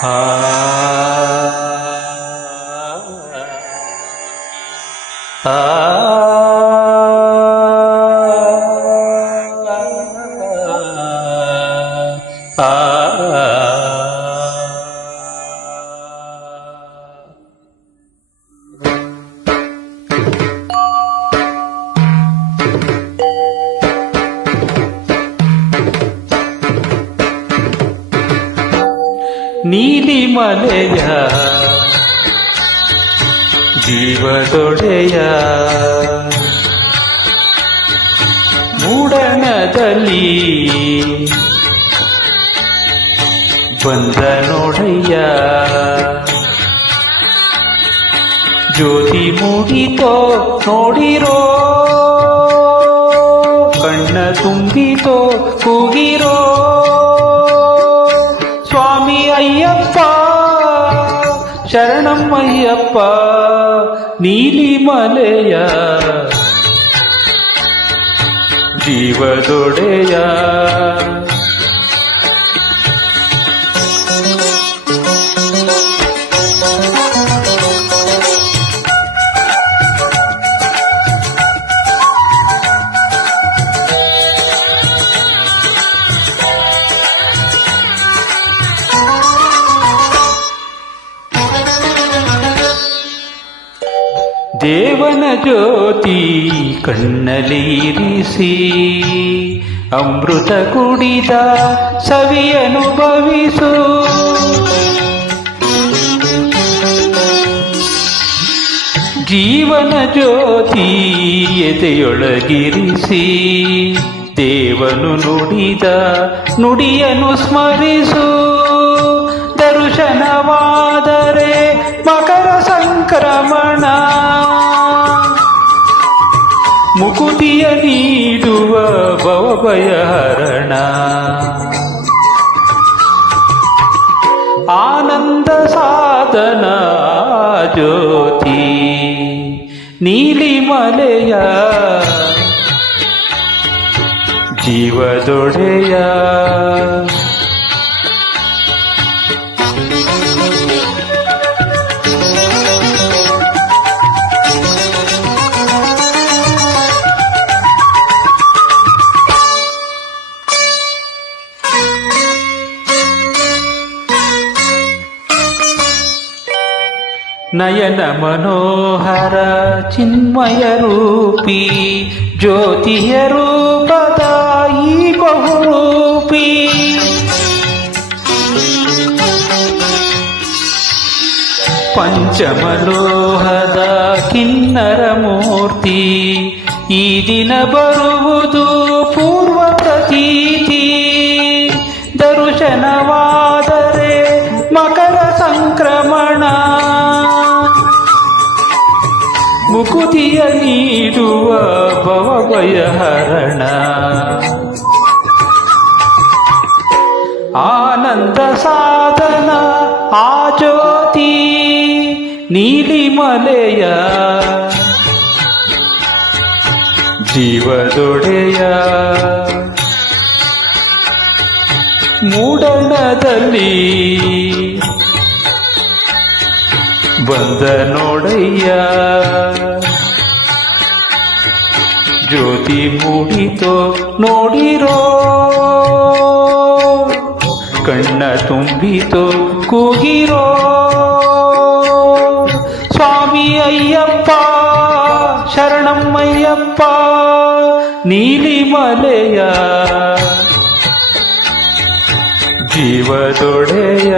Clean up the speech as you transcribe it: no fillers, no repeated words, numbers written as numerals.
ಆ ಆ ನೀಲಿ ಮಲೆಯ ಜೀವದೊಡೆಯ ಮೂಡಣದಲ್ಲಿ ಬಂದ ನೋಡಯ್ಯ ಜ್ಯೋತಿ ಮೂಡಿತೋ ನೋಡಿರೋ ಕಣ್ಣ ತುಂಬಿತೋ ಕೂಗಿರೋ ಸ್ವಾಮಿ ಅಯ್ಯಪ್ಪ ಶರಣಂ ಅಯ್ಯಪ್ಪ ನೀಲಿ ಮಲೆಯ ಜೀವದೊಡೆಯ ದೇವನ ಜ್ಯೋತಿ ಕಣ್ಣಲ್ಲಿರಿಸಿ ಅಮೃತ ಕುಡಿದ ಸವಿಯನುಭವಿಸು ಜೀವನ ಜ್ಯೋತಿ ಎದೆಯೊಳಗಿರಿಸಿ ದೇವನು ನುಡಿದ ನುಡಿಯನ್ನು ಸ್ಮರಿಸು ದರ್ಶನವಾದರೆ ಮಕರ ಸಂಕ್ರಮಣ ಮುಕುತಿಯ ನೀಡುವ ಭವಭಯಹರಣ ಆನಂದ ಸಾಧನ ಜ್ಯೋತಿ ನೀಲಿ ಮಲೆಯ ಜೀವದೊಡೆಯ ನಯನ ಮನೋಹರ ಚಿನ್ಮಯ ರೂಪಿ ಜ್ಯೋತಿಯ ರೂಪದ ಈ ಬಹುರೂಪಿ ಪಂಚಮಲೋಹದ ಕಿನ್ನರ ಮೂರ್ತಿ ಈ ದಿನ ಬರುವುದು ಪೂರ್ವ ಪ್ರತೀತಿ ದರ್ಶನವಾದರೆ ಮಕರ ಸಂಕ್ರಮಣ ಮುಕುತಿಯ ನೀಡುವ ಭವಭಯಹರಣ ಆನಂದ ಸಾಧನ ಆ ಜ್ಯೋತಿ ನೀಲಿ ಮಲೆಯ ಜೀವದೊಡೆಯ ಮೂಡಣದಲ್ಲಿ ಬಂದ ನೋಡಯ್ಯ ಜ್ಯೋತಿ ಮೂಡಿತೋ ನೋಡಿರೋ ಕಣ್ಣ ತುಂಬಿತೋ ಕೂಗಿರೋ ಸ್ವಾಮಿ ಅಯ್ಯಪ್ಪ ಶರಣಂ ಅಯ್ಯಪ್ಪ ನೀಲಿ ಮಲೆಯ ಜೀವದೊಡೆಯ